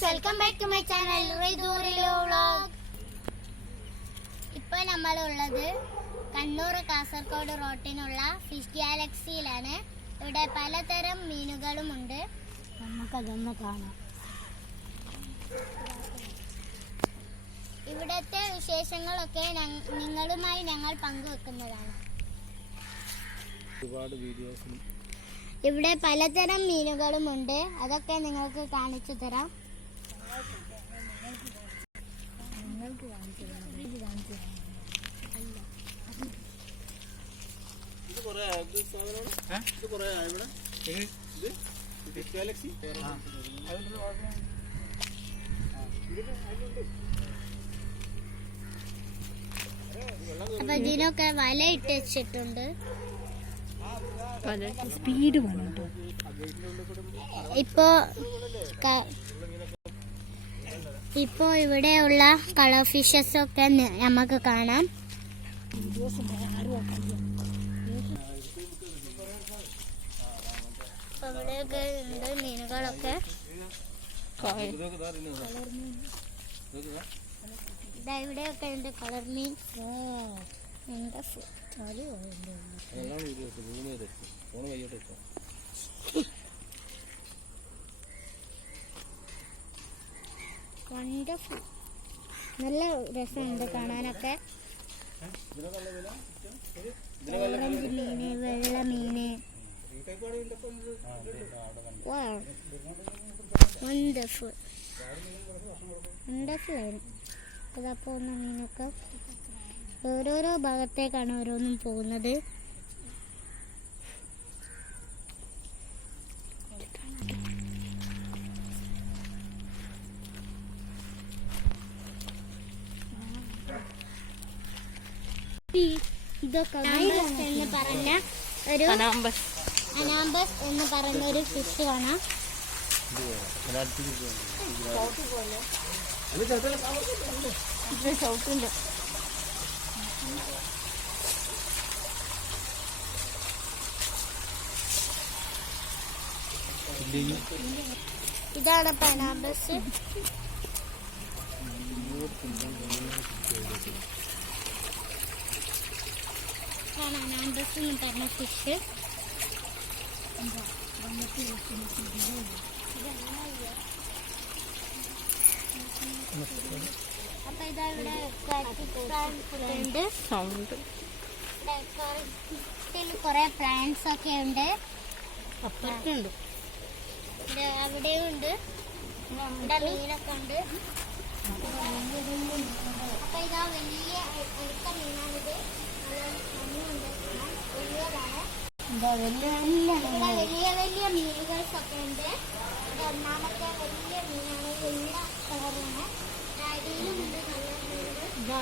Friends, welcome back to my channel റിദൂറിലോ vlog. ഇപ്പോൾ നമ്മളുള്ളത് കണ്ണൂർ കാസർഗോഡ് റോട്ടിനുള്ള ഫിഷ് ഗാലക്സിയിലാണ്. ഇവിടെ പലതരം മീനുകളുമുണ്ട്. നമുക്കതൊന്ന് കാണാം. ഇവിടുത്തെ വിശേഷങ്ങളൊക്കെ നിങ്ങളുമായി ഞങ്ങൾ പങ്കുവെക്കുന്നതാണ്. ഇവിടെ പലതരം മീനുകളുമുണ്ട്. അതൊക്കെ നിങ്ങൾക്ക് കാണിച്ചു തരാം. അപ്പൊ ഇതിനൊക്കെ വല ഇട്ട് വെച്ചിട്ടുണ്ട്. സ്പീഡ് വേണം. ഇപ്പോ ഇവിടെയുള്ള കളർ ഫിഷസ് ഒക്കെ നമുക്ക് കാണാം. ഇവിടെയൊക്കെ ഉണ്ട് മീനുകളൊക്കെ. ഇവിടെയൊക്കെ ഉണ്ട് കളർ മീൻ. വണ്ടർഫുൾ. നല്ല രസമുണ്ട് കാണാനൊക്കെ. ഓറഞ്ച് മീന്, വെള്ള മീന്. Wonderful wonderful. അതാ പോകുന്ന മീനൊക്കെ ഓരോരോ ഭാഗത്തേക്കാണ് ഓരോന്നും പോകുന്നത്. ഇതൊക്കെ എന്ന് പറഞ്ഞ ഒരു അനാമ്പസ് എന്ന് പറയുന്ന ഒരു ഫിഷ് കാണാം. ഇതാണ് അനാമ്പസ്. അനാമ്പസ് എന്ന് പറഞ്ഞ ഫിഷ്. അപ്പൊ ഇതാ ഇവിടെ കുറെ പ്ലാന്റ്സ് ഒക്കെ ഉണ്ട്. അവിടെയും ഉണ്ട്. ഇവിടെ മീനൊക്കെ ഉണ്ട്. അപ്പൊ ഇതാ വലിയ അടുത്ത മീനാണിത്. വലിയ വലിയ മീനുകൾസ് ഒക്കെ ഉണ്ട്. ഒന്നാമത്തെ വലിയ മീനാണ്. വെള്ള കളറാണ്. അടിയിലുമുണ്ട് നല്ല മീനുകൾ.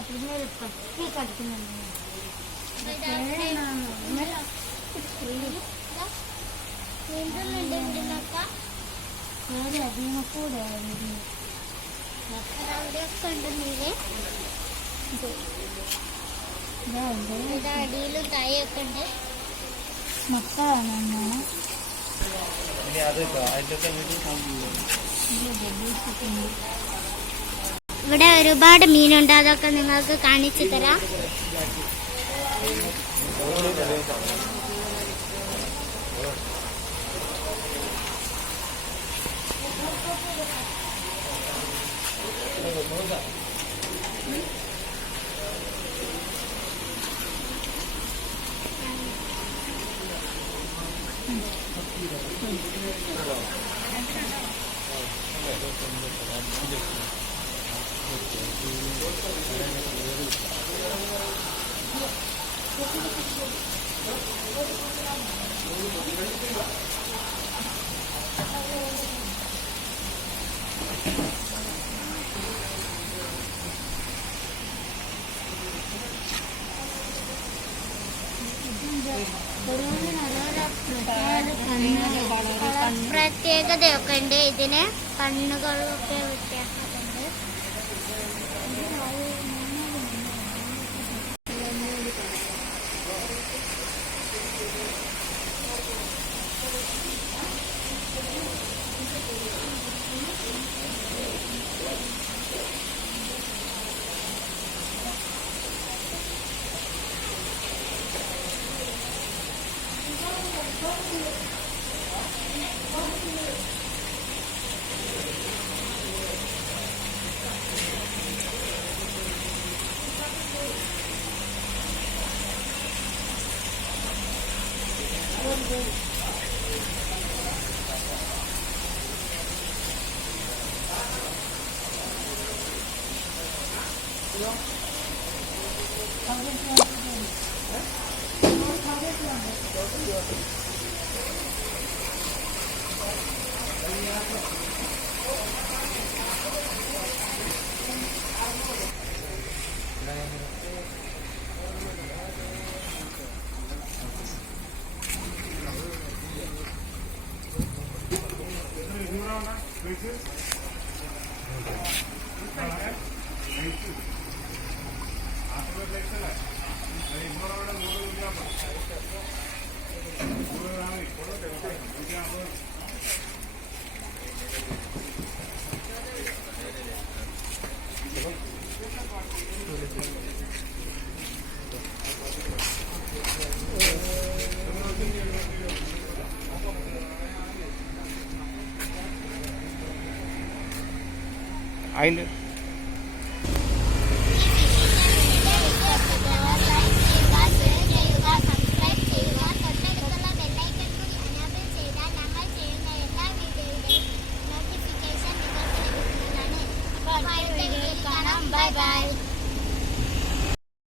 നീന്തുന്നുണ്ട് ഇതിനൊക്കെ. അവിടെയൊക്കെ ഉണ്ട് മീന്. ഇത് അടിയിലും താഴെയൊക്കെ ഉണ്ട്. ഇവിടെ ഒരുപാട് മീനുണ്ട്. അതൊക്കെ നിങ്ങൾക്ക് കാണിച്ചു തരാം. പ്രത്യേകതയൊക്കെ ഉണ്ട്. ഇതിന് കണ്ണുകളൊക്കെ വ്യത്യാസമുണ്ട്. അതിൻ്റെ